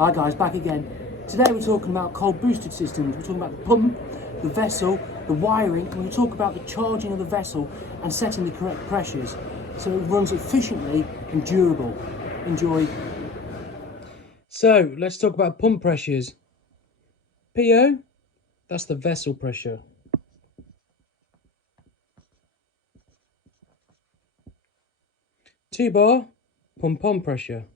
Hi guys, back again. Today we're talking about cold boosted systems. We're talking about the pump, the vessel, the wiring, and we'll talk about the charging of the vessel and setting the correct pressures so it runs efficiently and durable. Enjoy. So let's talk about pump pressures. PO, that's the vessel pressure. T-bar, pump on pressure.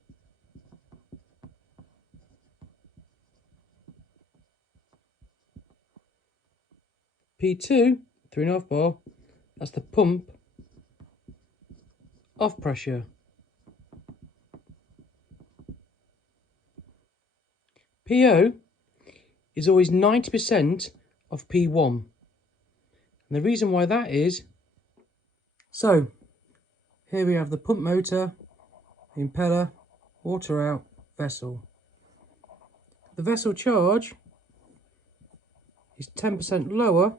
P2, 3.5 bar, that's the pump off pressure. PO is always 90% of P1. And the reason why that is, so here we have the pump motor, impeller, water out, vessel. The vessel charge is 10% lower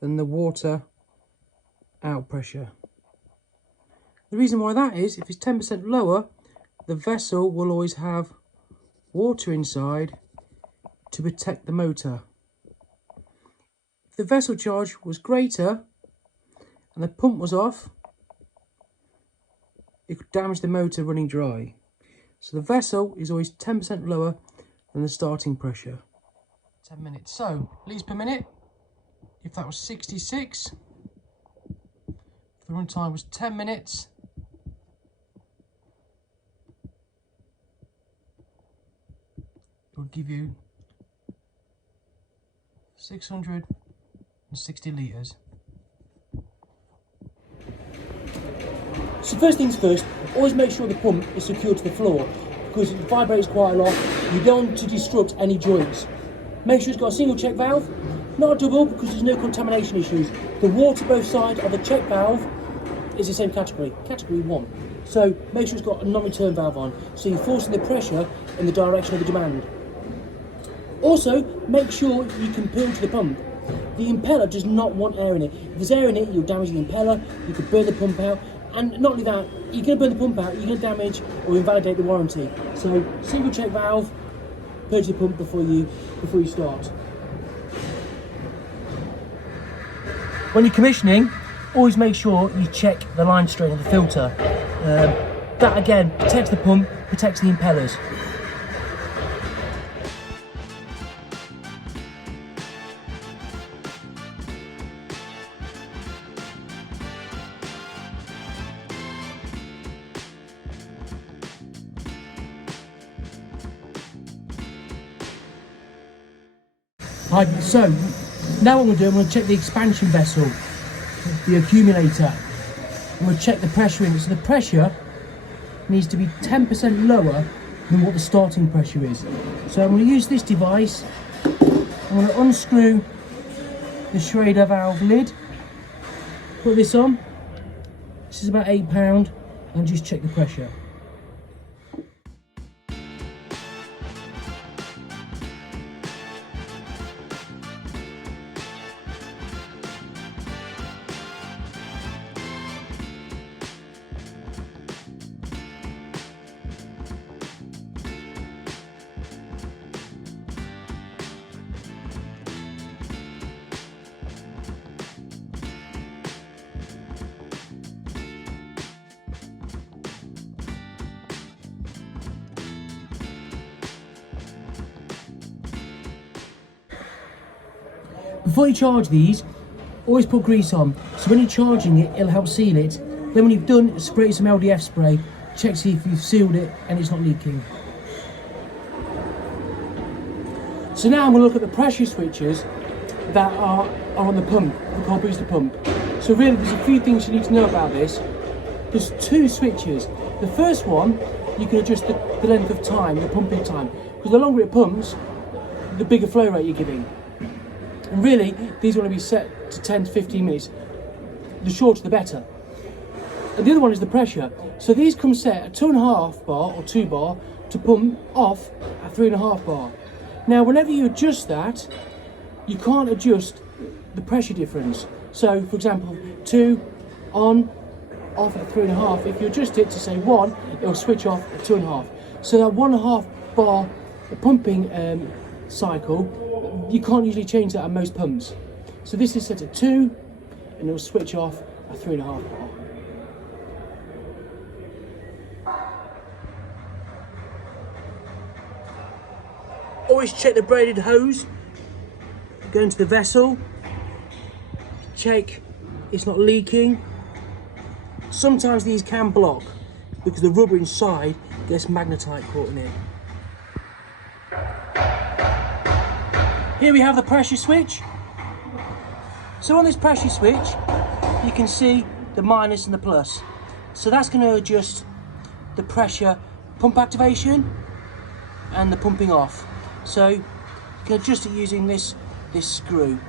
than the water out pressure. The reason why that is, if it's 10% lower, the vessel will always have water inside to protect the motor. If the vessel charge was greater and the pump was off, it could damage the motor running dry. So the vessel is always 10% lower than the starting pressure. 10 minutes. So, liters per minute, if that was 66, if the run time was 10 minutes, it would give you 660 litres. So first things first, always make sure the pump is secured to the floor because it vibrates quite a lot. You don't want to disrupt any joints. Make sure it's got a single check valve, not a double because there's no contamination issues. The water both sides of the check valve is the same category, category 1. So make sure it's got a non-return valve on, so you're forcing the pressure in the direction of the demand. Also, make sure you can peel to the pump. The impeller does not want air in it. If there's air in it, you'll damage the impeller, you could burn the pump out, and not only that, you're going to burn the pump out, you're going to damage or invalidate the warranty. So, single check valve, purge the pump before you start. When you're commissioning, always make sure you check the line strain of the filter. That again protects the pump, protects the impellers. Right, so now what we'll do, I'm going to check the expansion vessel, the accumulator. I'm going to check the pressure in it. So the pressure needs to be 10% lower than what the starting pressure is. So I'm going to use this device. I'm going to unscrew the Schrader valve lid, put this on. This is about £8, and just check the pressure. Before you charge these, always put grease on. So when you're charging it, it'll help seal it. Then when you've done, spray some LDF spray. Check see if you've sealed it and it's not leaking. So now I'm going to look at the pressure switches that are on the pump, the cold booster pump. So really there's a few things you need to know about this. There's 2 switches. The first one, you can adjust the length of time, the pumping time. Because the longer it pumps, the bigger flow rate you're giving. And really, these want to be set to 10 to 15 minutes. The shorter the better. And the other one is the pressure. So these come set at 2.5 bar or 2 bar to pump off at 3.5 bar. Now, whenever you adjust that, you can't adjust the pressure difference. So, for example, 2 on, off at 3.5. If you adjust it to say 1, it'll switch off at 2.5. So that 1.5 bar pumping cycle, you can't usually change that at most pumps. So this is set at 2 and it will switch off at 3.5 bar. Always check the braided hose, go into the vessel, check it's not leaking. Sometimes these can block because the rubber inside gets magnetite caught in it. Here we have the pressure switch. So on this pressure switch, you can see the minus and the plus. So that's going to adjust the pressure pump activation and the pumping off. So you can adjust it using this screw.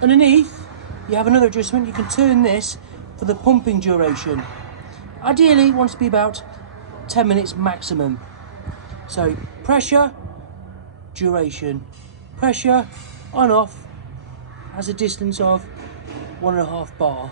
Underneath, you have another adjustment. You can turn this for the pumping duration. Ideally, it wants to be about 10 minutes maximum. So pressure, duration. Pressure on off has a distance of 1.5 bar.